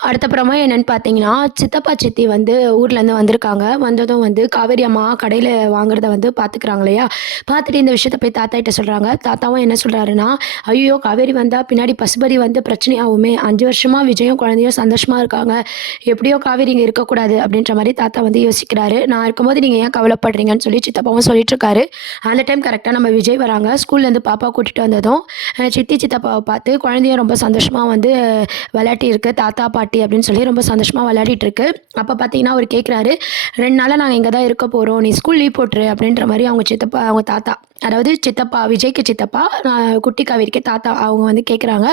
அடுத்தப்புறமா என்னன்னு பார்த்தீங்கன்னா, சித்தப்பா, சித்தி வந்து ஊர்லேருந்து வந்திருக்காங்க. வந்ததும் வந்து காவேரி அம்மா கடையில வாங்குறத வந்து பார்த்துக்கிறாங்க இல்லையா? பார்த்துட்டு இந்த விஷயத்த போய் தாத்தா கிட்ட சொல்றாங்க. தாத்தாவும் என்ன சொல்றாருன்னா, "ஐயய்யோ! காவேரி வந்தா பின்னாடி பசுபதி வந்து பிரச்சனையாவுமே. 5 வருஷமா விஜயும், குழந்தையும் சந்தோஷமா இருக்காங்க. எப்படியோ காவேரி இங்க இருக்கக்கூடாது." அப்படின்ற மாரி தாத்தா வந்து யோசிக்கிறாரு. "நான் இருக்கும்போது நீங்க ஏன் கவலைப்படுறீங்கன்னு?" சொல்லி சித்தப்பாவும் சொல்லிட்டுருக்காரு. அந்த டைம் கரெக்ட்டா நம்ம விஜய் வராங்க. ஸ்கூல்லேருந்து பாப்பா கூட்டிட்டு வந்ததும், சித்தி, சித்தப்பாவ பார்த்து குழந்தையும் ரொம்ப சந்தோஷமா வந்து விளையாட்டியிருக்கு. தாத்தா, பாட்டி அப்படின்னு சொல்லி ரொம்ப சந்தோஷமா விளையாடிட்டு இருக்கு. அப்ப பார்த்தீங்கன்னா, அவரு கேட்குறாரு, "2 நாளா நாங்க இங்க தான் இருக்க போறோம். நீ ஸ்கூல் லீவ் போட்டுரு." அப்படின்ற மாரி அவங்க சித்தப்பா அவங்க தாத்தா, அதாவது சித்தப்பா விஜய்க்கு சித்தப்பா, குட்டி காவேரிக்கு தாத்தா அவங்க வந்து கேட்குறாங்க.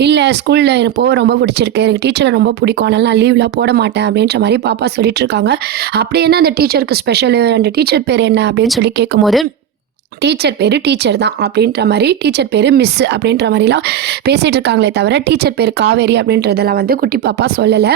"இல்ல ஸ்கூல்ல எனக்கு போக ரொம்ப பிடிச்சிருக்கு. எனக்கு டீச்சர ரொம்ப பிடிக்கும். அதனால நான் லீவ்லாம் போட மாட்டேன்." அப்படின்ற மாரி பாப்பா சொல்லிட்டு இருக்காங்க. "அப்படி என்ன அந்த டீச்சருக்கு ஸ்பெஷலு? அந்த டீச்சர் பேர் என்ன?" அப்படின்னு சொல்லி கேட்கும்போது, டீச்சர் பேரு டீச்சர் தான் அப்படின்ற மாரி, டீச்சர் பேரு மிஸ் அப்படின்ற மாரிலாம் பேசிட்டு இருக்காங்களே தவிர, டீச்சர் பேரு காவேரி அப்படின்றதெல்லாம் வந்து குட்டி பாப்பா சொல்லல.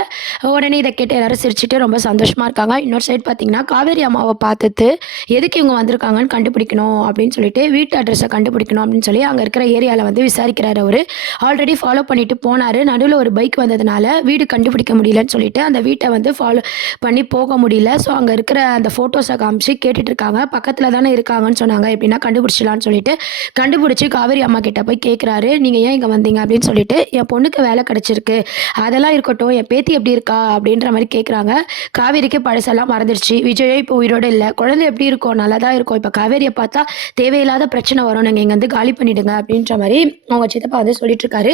உடனே இத கேட்டு எல்லாரும் சிரிச்சுட்டு ரொம்ப சந்தோஷமா இருக்காங்க. இன்னொரு சைடு பார்த்தீங்கன்னா, காவேரி அம்மாவ பார்த்துட்டு, எதுக்கு இவங்க வந்திருக்காங்கன்னு கண்டுபிடிக்கணும் அப்படின்னு சொல்லிட்டு, வீட்டு அட்ரஸ கண்டுபிடிக்கணும் அப்படின்னு சொல்லி, அங்க இருக்கிற ஏரியால வந்து விசாரிக்கிறாரு அவரு. ஆல்ரெடி ஃபாலோ பண்ணிட்டு போனாரு. நடுவுல ஒரு பைக் வந்ததுனால, வீடு கண்டுபிடிக்க முடியலன்னு சொல்லிட்டு, அந்த வீட்ட வந்து ஃபாலோ பண்ணி போக முடியல. ஸோ, அங்க இருக்கிற அந்த ஃபோட்டோஸ காமிச்சு கேட்டுட்டு இருக்காங்க. பக்கத்துல தானே இருக்காங்கன்னு சொன்னாங்க. எப்படின்னா கண்டுபிடிச்சிடலான்னு சொல்லிட்டு, கண்டுபிடிச்சு காவேரி அம்மா கிட்ட போய் கேட்குறாரு. "நீங்க ஏன் இங்க வந்தீங்க?" அப்படின்னு சொல்லிட்டு, "என் பொண்ணுக்கு வேலை கிடைச்சிருக்கு. அதெல்லாம் இருக்கட்டும். என் பேத்தி எப்படி இருக்கா?" அப்படின்ற மாரி கேட்குறாங்க. காவேரிக்கு பழசெல்லாம் மறந்துருச்சு. விஜயும் இப்போ உயிரோட இல்ல. குழந்தை எப்படி இருக்கும்? நல்லா தான் இருக்கும். இப்ப காவேரிய பார்த்தா தேவையில்லாத பிரச்சனை வரும். நீங்க இங்க வந்து காலி பண்ணிடுங்க அப்படின்ற மாரி அவங்க சித்தப்பா வந்து சொல்லிட்டு இருக்காரு.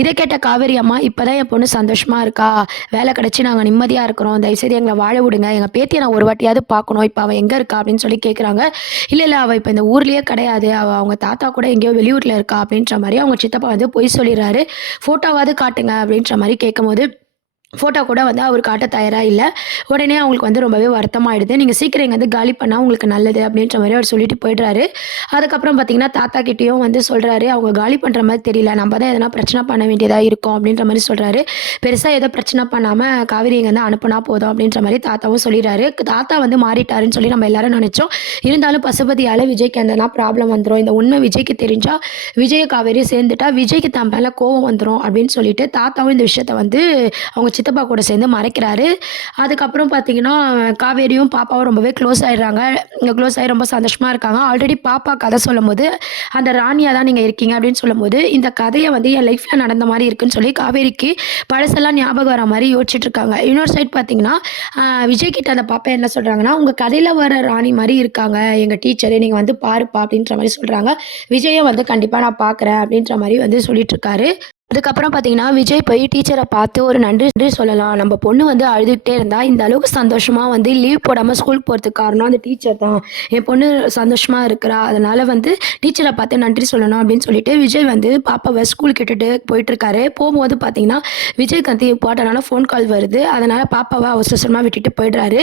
இத கேட்ட காவேரி அம்மா, "இப்பதான் என் பொண்ணு சந்தோஷமா இருக்கா. வேலை கிடைச்சு நாங்க நிம்மதியா இருக்கிறோம். தயவுசெய்து எங்கள வாழ விடுங்க. எங்க பேத்திய நான் ஒரு வாட்டியாவது பார்க்கணும். இப்ப அவ எங்க இருக்கா?" அப்படின்னு சொல்லி கேட்குறாங்க. "இல்ல, இல்ல. அவ இப்ப இந்த ஊர்லயே கிடையாது. அவங்க தாத்தா கூட எங்கேயோ வெளியூர்ல இருக்கா." அப்படின்ற மாரி அவங்க சித்தப்பா வந்து பொய் சொல்லிறாரு. "ஃபோட்டோவாவது காட்டுங்க." அப்படின்ற மாரி கேட்கும்போது, ஃபோட்டோ கூட வந்து அவரு காட்ட தயாரா இல்ல. உடனே அவங்களுக்கு வந்து ரொம்பவே வருத்தமாயிடுது. "நீங்க சீக்கிரம் இங்க வந்து காலி பண்ணா உங்களுக்கு நல்லது." அப்படின்ற மாரி அவரு சொல்லிட்டு போயிடுறாரு. அதுக்கப்புறம் பார்த்தீங்கன்னா, தாத்தா கிட்டயும் வந்து சொல்றாரு, "அவங்க காலி பண்ற மாரி தெரியல. நம்ம தான் எதனா பிரச்சனை பண்ண வேண்டியதா இருக்கும்." அப்படின்ற மாரி சொல்றாரு. பெருசா ஏதோ பிரச்சனை பண்ணாம காவேரி இங்கருந்து அனுப்புனா போதும் அப்படின்ற மாரி தாத்தாவும் சொல்லிறாரு. தாத்தா வந்து மாறிட்டாருன்னு சொல்லி நம்ம எல்லாரும் நெனச்சோம். இருந்தாலும் பசுபதியால விஜய்க்கு எதனா ப்ராப்ளம் வந்துரும். இந்த உண்மை விஜய்க்கு தெரிஞ்சா, விஜயும் காவேரியும் சேர்ந்துட்டா, விஜய்க்கு தன் மேல கோவம் வந்துரும் அப்படின்னு சொல்லிட்டு, தாத்தாவும் இந்த விஷயத்த வந்து அவங்க சித்தப்பா கூட சேர்ந்து மறைக்கிறாரு. அதுக்கப்புறம் பார்த்தீங்கன்னா, காவேரியும், பாப்பாவும் ரொம்பவே க்ளோஸ் ஆயிடுறாங்க. க்ளோஸ் ஆயி ரொம்ப சந்தோஷமா இருக்காங்க. ஆல்ரெடி பாப்பா கதை சொல்லும்போது, "அந்த ராணியா தான் நீங்க இருக்கீங்க" அப்படின்னு சொல்லும்போது, இந்த கதைய வந்து என் லைஃப்ல நடந்த மாரி இருக்குன்னு சொல்லி காவேரிக்கு பழசெல்லாம் ஞாபகம் வர மாரி யோசிச்சுட்டு இருக்காங்க. இன்னொரு சைட் பார்த்தீங்கன்னா, அ விஜய் கிட்ட அந்த பாப்பா என்ன சொல்றாங்கன்னா, "உங்க கதையில வர ராணி மாரி இருக்காங்க எங்க டீச்சரு. நீங்க வந்து பாருப்பா" அப்படின்ற மாரி சொல்றாங்க. விஜயும் வந்து, "கண்டிப்பா நான் பார்க்குறேன்" அப்படின்ற மாரி வந்து சொல்லிட்டு இருக்காரு. அதுக்கப்புறம் பார்த்தீங்கன்னா, விஜய் போய் டீச்சர பார்த்து ஒரு நன்றி சொல்லலாம். நம்ம பொண்ணு வந்து அழுதுகிட்டே இருந்தா, இந்த அளவுக்கு சந்தோஷமா வந்து லீவ் போடாம ஸ்கூல் போறதுக்கு காரணம் அந்த டீச்சர் தான். என் பொண்ணு சந்தோஷமா இருக்கிறா. அதனால வந்து டீச்சர பார்த்து நன்றி சொல்லணும் அப்படின்னு சொல்லிட்டு, விஜய் வந்து பாப்பாவ ஸ்கூலுக்கு இட்டுட்டு போயிட்டுருக்காரு. போம்போது பார்த்தீங்கன்னா, விஜய்க்கு வந்து இம்பார்ட்டன்டான ஃபோன் கால் வருது. அதனால பாப்பாவ அவசர அவசரமா விட்டுட்டு போயிடுறாரு.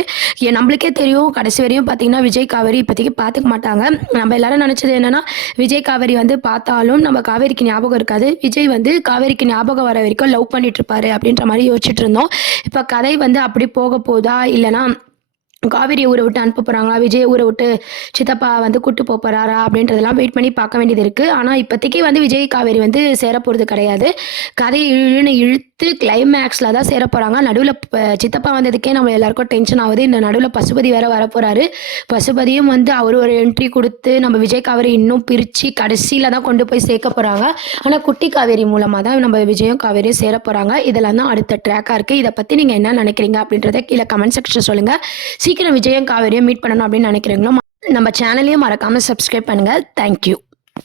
நம்மளுக்கே தெரியும் கடைசி வரையும் பார்த்தீங்கன்னா, விஜய், காவேரி இப்போதைக்கு பார்த்துக்க மாட்டாங்க. நம்ம எல்லாரும் நெனச்சது என்னன்னா, விஜய், காவேரி வந்து பார்த்தாலும் நம்ம காவேரிக்கு ஞாபகம் இருக்காது. விஜய் வந்து காவேரிக்கு ஞாபகம் வர வரைக்கும் லவ் பண்ணிட்டு இருப்பாரு அப்படின்ற மாரி யோசிச்சுட்டு இருந்தோம். இப்ப கதை வந்து அப்படி போக போதா? இல்லன்னா காவேரிய ஊர விட்டு அனுப்ப போறாங்களா? விஜய ஊர விட்டு சித்தப்பா வந்து கூட்டு போறாரா? அப்படின்றதெல்லாம் வெயிட் பண்ணி பார்க்க வேண்டியது இருக்கு. ஆனா இப்போதைக்கு வந்து விஜய், காவேரி வந்து சேரப்போறது கிடையாது. கதை இழுன்னு இழுத்து கிளைமேக்ஸ்ல தான் சேரப்போறாங்க. நடுவுல சித்தப்பா வந்ததுக்கே நம்ம எல்லாருக்கும் டென்ஷன் ஆவுது. இந்த நடுவுல பசுபதி வேற வரப்போறாரு. பசுபதியும் வந்து அவரு ஒரு என்ட்ரி குடுத்து நம்ம விஜய், காவேரி இன்னும் பிரிச்சு கடைசில தான் கொண்டு போய் சேர்க்க போறாங்க. ஆனா குட்டி காவேரி மூலமா தான் நம்ம விஜயும், காவேரியும் சேரப்போறாங்க. இதெல்லாம் தான் அடுத்த ட்ராக்கா இருக்கு. இத பத்தி நீங்க என்ன நினைக்கிறீங்க? அப்படின்றத கீழ கமெண்ட் செக்ஷன்ல சொல்லுங்க. சீக்கிரம் விஜயும், காவேரியும் மீட் பண்ணணும் அப்படின்னு நினைக்கிறீங்களோ, நம்ம சேனலையும் மறக்காம சப்ஸ்கிரைப் பண்ணுங்க. Thank you.